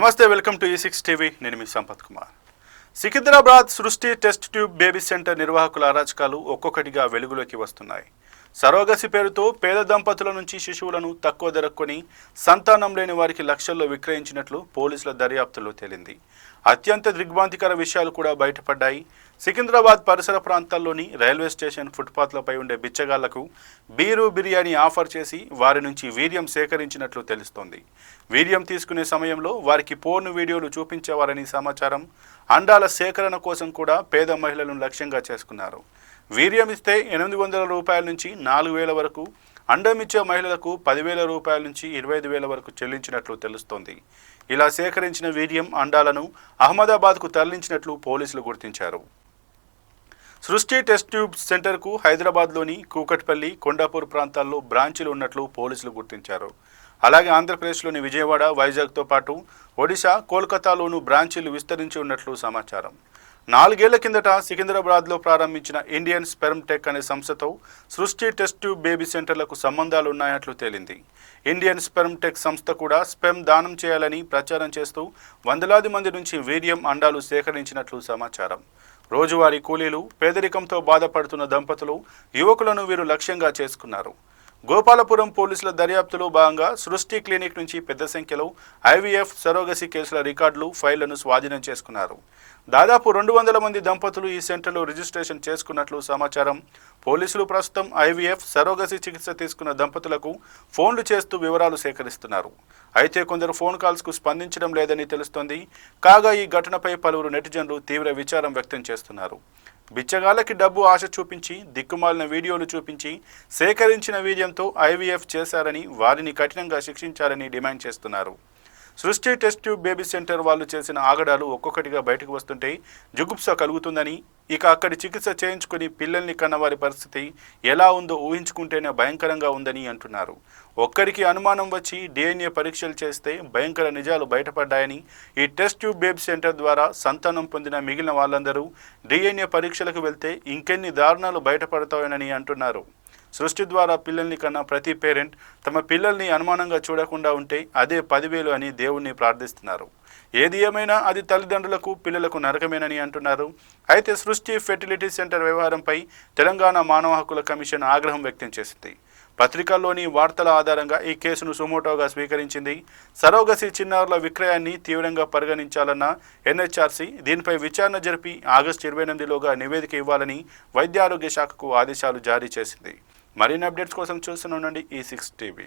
నమస్తే, welcome to E6 TV. నేను మీ సంపత్ కుమార్. సికింద్రాబాద్ సృష్టి టెస్ట్ ట్యూబ్ బేబీ సెంటర్ నిర్వాహకుల అరాచకాలు ఒక్కొక్కటిగా వెలుగులోకి వస్తున్నాయి. సరోగసి పేరుతో పేద దంపతుల నుంచి శిశువులను తక్కువ ధరకు కొని సంతానం లేని వారికి లక్షల్లో విక్రయించినట్లు పోలీసుల దర్యాప్తులో తేలింది. అత్యంత దిగ్భ్రాంతికర విషయాలు కూడా బయటపడ్డాయి. సికింద్రాబాద్ పరిసర ప్రాంతాల్లోని రైల్వే స్టేషన్ ఫుట్పాత్లపై ఉండే బిచ్చగాళ్లకు బీరు బిర్యానీ ఆఫర్ చేసి వారి నుంచి వీర్యం సేకరించినట్లు తెలుస్తోంది. వీర్యం తీసుకునే సమయంలో వారికి పోర్న్ వీడియోలు చూపించేవారని సమాచారం. అండాల సేకరణ కోసం కూడా పేద మహిళలను లక్ష్యంగా చేసుకున్నారు. వీర్యం ఇస్తే 800 రూపాయల నుంచి 4,000 వరకు, అండమిచ్చే మహిళలకు 10,000 రూపాయల నుంచి 25,000 వరకు చెల్లించినట్లు తెలుస్తోంది. ఇలా సేకరించిన వీర్యం అండాలను అహ్మదాబాద్కు తరలించినట్లు పోలీసులు గుర్తించారు. సృష్టి టెస్ట్ ట్యూబ్ సెంటర్కు హైదరాబాద్లోని కూకట్పల్లి, కొండాపూర్ ప్రాంతాల్లో బ్రాంచీలు ఉన్నట్లు పోలీసులు గుర్తించారు. అలాగే ఆంధ్రప్రదేశ్లోని విజయవాడ, వైజాగ్తో పాటు ఒడిశా, కోల్కతాలోనూ బ్రాంచీలు విస్తరించి ఉన్నట్లు సమాచారం. 4 ఏళ్ల కిందట సికింద్రాబాద్లో ప్రారంభించిన ఇండియన్ స్పెర్మ్ టెక్ అనే సంస్థతో సృష్టి టెస్ట్ ట్యూబ్ బేబీ సెంటర్లకు సంబంధాలు ఉన్నాయట్లు తేలింది. ఇండియన్ స్పెర్మ్ టెక్ సంస్థ కూడా స్పెర్మ్ దానం చేయాలని ప్రచారం చేస్తూ వందలాది మంది నుంచి వీర్యం అండాలు సేకరించినట్లు సమాచారం. రోజువారీ కూలీలు, పేదరికంతో బాధపడుతున్న దంపతులు, యువకులను వీరు లక్ష్యంగా చేసుకున్నారు. గోపాలపురం పోలీసుల దర్యాప్తులో భాగంగా సృష్టి క్లినిక్ నుంచి పెద్ద సంఖ్యలో IVF, సరోగసి కేసుల రికార్డులు, ఫైళ్లను స్వాధీనం చేసుకున్నారు. దాదాపు 200 మంది దంపతులు ఈ సెంటర్లో రిజిస్ట్రేషన్ చేసుకున్నట్లు సమాచారం. పోలీసులు ప్రస్తుతం IVF, సరోగసి చికిత్స తీసుకున్న దంపతులకు ఫోన్లు చేస్తూ వివరాలు సేకరిస్తున్నారు. అయితే కొందరు ఫోన్ కాల్స్కు స్పందించడం లేదని తెలుస్తోంది. కాగా ఈ ఘటనపై పలువురు నెటిజన్లు తీవ్ర విచారం వ్యక్తం చేస్తున్నారు. బిచ్చగాళ్ళకి డబ్బు ఆశ చూపించి, దిక్కుమాలిన వీడియోలు చూపించి సేకరించిన వీర్యంతో IVF చేశారని, వారిని కఠినంగా శిక్షించాలని డిమాండ్ చేస్తున్నారు. సృష్టి టెస్ట్ ట్యూబ్ బేబీ సెంటర్ వాళ్ళు చేసిన ఆగడాలు ఒక్కొక్కటిగా బయటకు వస్తుంటే జుగుప్స కలుగుతుందని, ఇక అక్కడి చికిత్స చేయించుకుని పిల్లల్ని కన్నవారి పరిస్థితి ఎలా ఉందో ఊహించుకుంటేనే భయంకరంగా ఉందని అంటున్నారు. ఒక్కరికి అనుమానం వచ్చి DNA పరీక్షలు చేస్తే భయంకర నిజాలు బయటపడ్డాయని, ఈ టెస్ట్ ట్యూబ్ బేబీ సెంటర్ ద్వారా సంతానం పొందిన మిగిలిన వాళ్ళందరూ DNA పరీక్షలకు వెళ్తే ఇంకెన్ని దారుణాలు బయటపడతాయని అంటున్నారు. సృష్టి ద్వారా పిల్లల్ని కన్నా ప్రతి పేరెంట్ తమ పిల్లల్ని అనుమానంగా చూడకుండా ఉంటే అదే 10,000 అని దేవుణ్ణి ప్రార్థిస్తున్నారు. ఏది ఏమైనా అది తల్లిదండ్రులకు, పిల్లలకు నరకమేనని అంటున్నారు. అయితే సృష్టి ఫెర్టిలిటీ సెంటర్ వ్యవహారంపై తెలంగాణ మానవ హక్కుల కమిషన్ ఆగ్రహం వ్యక్తం చేసింది. పత్రికల్లోని వార్తల ఆధారంగా ఈ కేసును సుమోటోగా స్వీకరించింది. సరోగసి చిన్నారుల విక్రయాన్ని తీవ్రంగా పరిగణించాలన్న NHRC దీనిపై విచారణ జరిపి ఆగస్టు 28లోగా నివేదిక ఇవ్వాలని వైద్య ఆరోగ్య శాఖకు ఆదేశాలు జారీ చేసింది. మరిన్ని అప్డేట్స్ కోసం చూస్తూనే ఉండండి E6 టీవీ.